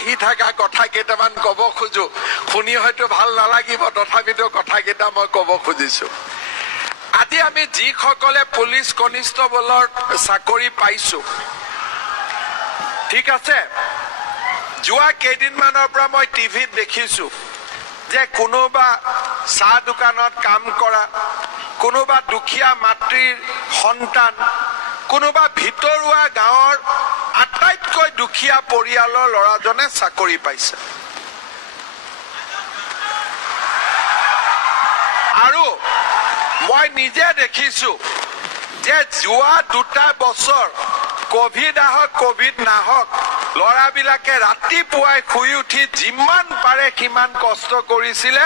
আহি থকা কথা কেইটামান ক'ব খোজো শুনি হয়তো ভাল নালাগিব তথাপিতো কথা কেইটা মই ক'ব খুজিছো আজি আমি যিসকলে পুলিচ কনিষ্টবলৰ চাকৰি পাইছো ঠিক আছে যোৱা কেইদিনমানৰ পৰা মই টিভিত দেখিছো যে কোনোবা চাহ দোকানত কাম কৰা কোনোবা দুখীয়া মাতৃৰ সন্তান কোনোবা ভিতৰুৱা গাঁৱৰ আটাইতকৈ দুখীয়া পৰিয়ালৰ ল'ৰাজনে চাকৰি পাইছে আৰু মই নিজে দেখিছো যে যোৱা দুটা বছৰ কোভিড আহক কোভিড নাহক ল'ৰাবিলাকে ৰাতিপুৱাই শুই উঠি যিমান পাৰে সিমান কষ্ট কৰিছিলে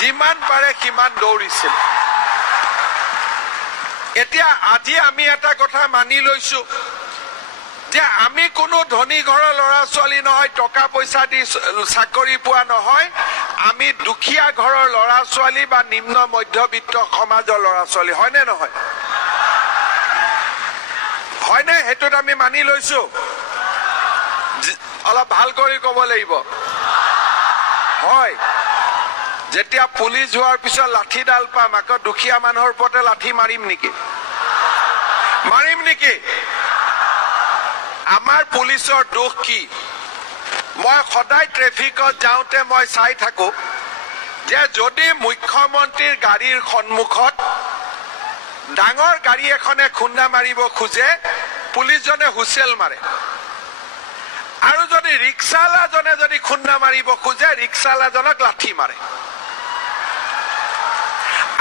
যিমান পাৰে সিমান দৌৰিছিল এতিয়া আজি আমি এটা কথা মানি লৈছো যে আমি কোনো ধনী ঘৰৰ ল'ৰা ছোৱালী নহয় টকা পইচা দি চাকৰি পোৱা নহয় আমি দুখীয়া ঘৰৰ ল'ৰা ছোৱালী বা নিম্ন মধ্যবিত্ত সমাজৰ ল'ৰা ছোৱালী হয়নে নহয় হয়নে হেতুত আমি মানি লৈছো অলপ ভাল কৰি ক'ব লাগিব হয় যেতিয়া পুলিচ হোৱাৰ পিছত লাঠিডাল পাম আকৌ দুখীয়া মানুহৰ ওপৰতে লাঠি মাৰিম নেকি আমাৰ পুলিচৰ দোষ কি মই সদায় ট্ৰেফিকত যাওঁতে মই চাই থাকো যে যদি মুখ্যমন্ত্ৰীৰ গাড়ীৰ সন্মুখত ডাঙৰ গাড়ী এখনে খুন্দা মাৰিব খোজে পুলিচজনে হুইচেল মাৰে আৰু যদি ৰিক্সাৱালাজনে যদি খুন্দা মাৰিব খোজে ৰিক্সাৱালাজনক লাঠি মাৰে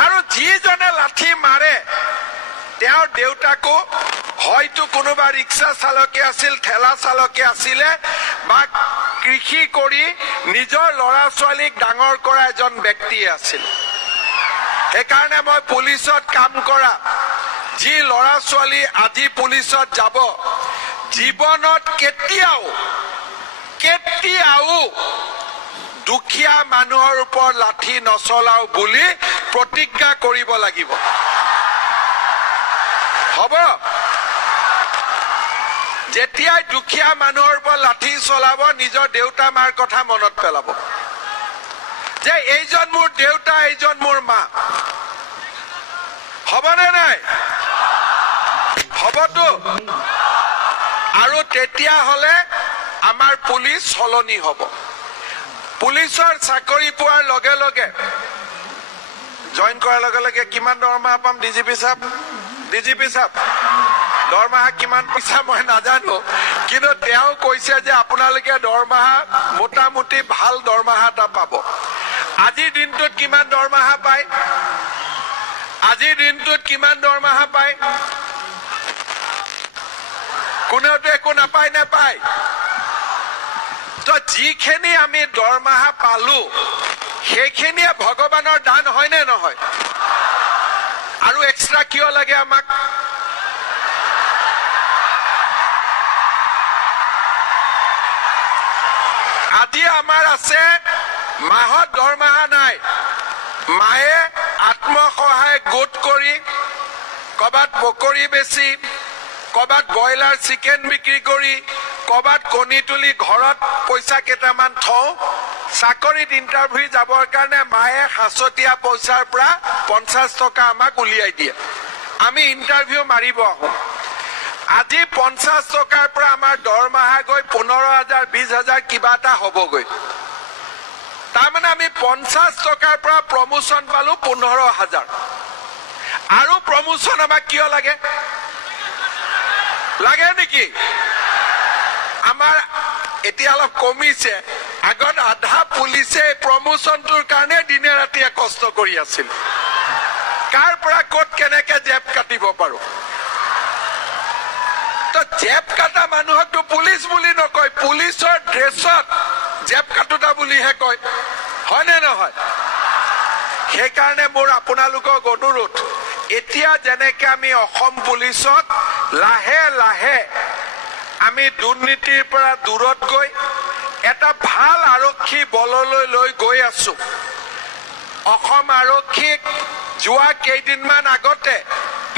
আৰু যিজনে লাঠি মাৰে তেওঁৰ দেউতাকো হয়তো কোনোবা ৰিক্সা চালকে আছিল ঠেলা চালকে আছিলে বা কৃষি কৰি নিজৰ ল'ৰা ছোৱালীক ডাঙৰ কৰা এজন ব্যক্তি আছিল সেইকাৰণে মই পুলিচত কাম কৰা যি ল'ৰা ছোৱালী আজি পুলিচত যাব জীৱনত কেতিয়াও দুখীয়া মানুহৰ ওপৰত লাঠি নচলাও বুলি প্ৰতিজ্ঞা কৰিব লাগিব হ'ব যেতিয়াই দুখীয়া মানুহৰ ওপৰত লাঠি চলাব নিজৰ দেউতা মাৰ কথা মনত পেলাব যে এইজন মোৰ দেউতা এইজন মোৰ মা হ'বনে নাই হ'বতো আৰু তেতিয়া হলে আমাৰ পুলিচ সলনি হ'ব পুলিচৰ চাকৰি পোৱাৰ লগে লগে জইন কৰাৰ লগে লগে কিমান দৰমহা পাম ডিজিপি সাহেব দৰমহা কিমান পইচা মই নাজানো কিন্তু তেওঁ কৈছে যে আপোনালোকে দৰমহা মোটামুটি ভাল দৰমহা এটা পাব আজিৰ দিনটোত কিমান দৰমহা পায় কোনেওতো একো নাপায় তো যিখিনি আমি দৰমহা পালো সেইখিনিয়ে ভগৱানৰ দান হয়নে নহয় আৰু এক্সট্ৰা কিয় লাগে আমাক আজি আমাৰ আছে মাহত দৰমহা নাই মায়ে আত্মসহায়ক গোট কৰি কবাত পকৰি বেচি কবাত ব্ৰইলাৰ চিকেন বিক্ৰী কৰি কবাত কণী তুলি ঘৰত পইচা কেইটামান থওঁ চাকৰিত ইন্টাৰভিউ যাবৰ কাৰণে মায়ে হাছতীয়া পইচাৰ পৰা 50 টকা আমাক উলিয়াই দিয়ে আমি ইন্টাৰভিউ মাৰিব আহোঁ আজি 50 টকাৰ পৰা আমাৰ দৰমহা গৈ 15,000 20,000 কিবা এটা হ'বগৈ তাৰমানে আমি 50 টকাৰ পৰা প্ৰমোচন পালো 15,000 আৰু প্ৰমোচন আমাক কিয় লাগে নেকি আমাৰ এতিয়া অলপ কমিছে আগত আধা পুলিচে প্ৰমোচনটোৰ কাৰণে দিনে ৰাতিয়ে কষ্ট কৰি আছিল কাৰ পৰা ক'ত কেনেকে জেপ কাটিব পাৰো তো জেপ কাটা মানুহকতো পুলিচ বুলি নকয় পুলিচৰ ড্ৰেছত জেপ কাটোতা বুলিহে কয় হয়নে নহয় সেইকাৰণে মোৰ আপোনালোকক অনুৰোধ এতিয়া যেনেকে আমি অসম পুলিচত লাহে লাহে আমি দুৰ্নীতিৰ পৰা দূৰত গৈ এটা ভাল আৰক্ষী বললৈ লৈ গৈ আছো অসম আৰক্ষীক যোৱা কেইদিনমান আগতে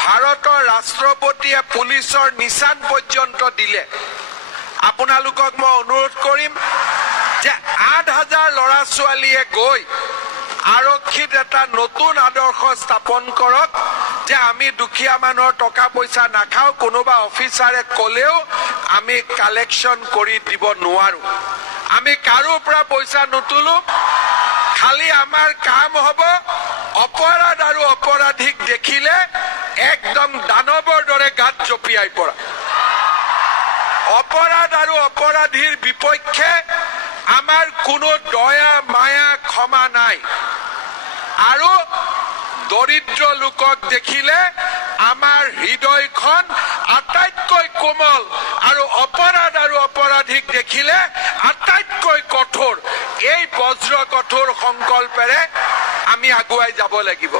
ভাৰতৰ ৰাষ্ট্ৰপতিয়ে পুলিচৰ নিশান পৰ্যন্ত দিলে আপোনালোকক মই অনুৰোধ কৰিম যে 8,000 ল'ৰা ছোৱালীয়ে গৈ আৰক্ষীত এটা নতুন আদৰ্শ স্থাপন কৰক যে আমি দুখীয়া মানুহৰ টকা পইচা নাখাওঁ, কোনোবা অফিচাৰে ক'লেও আমি কালেকশ্যন কৰি দিব নোৱাৰো, আমি কাৰো পৰা পইচা নুতুলো, খালি আমাৰ কাম হ'ব অপৰাধ আৰু অপৰাধীক দেখিলে একদম দানৱৰ দৰে গাত জঁপিয়াই পৰা, অপৰাধ আৰু অপৰাধীৰ বিপক্ষে আমাৰ কোনো দয়া মায়া ক্ষমা নাই। আৰু দৰিদ্ৰ লোকক দেখিলে আমাৰ হৃদয়খন আটাইতকৈ কোমল, আৰু অপৰাধ আৰু অপৰাধীক দেখিলে আটাইতকৈ কঠোৰ। এই বজ্ৰ কঠোৰ সংকল্পেৰে আমি আগুৱাই যাব লাগিব।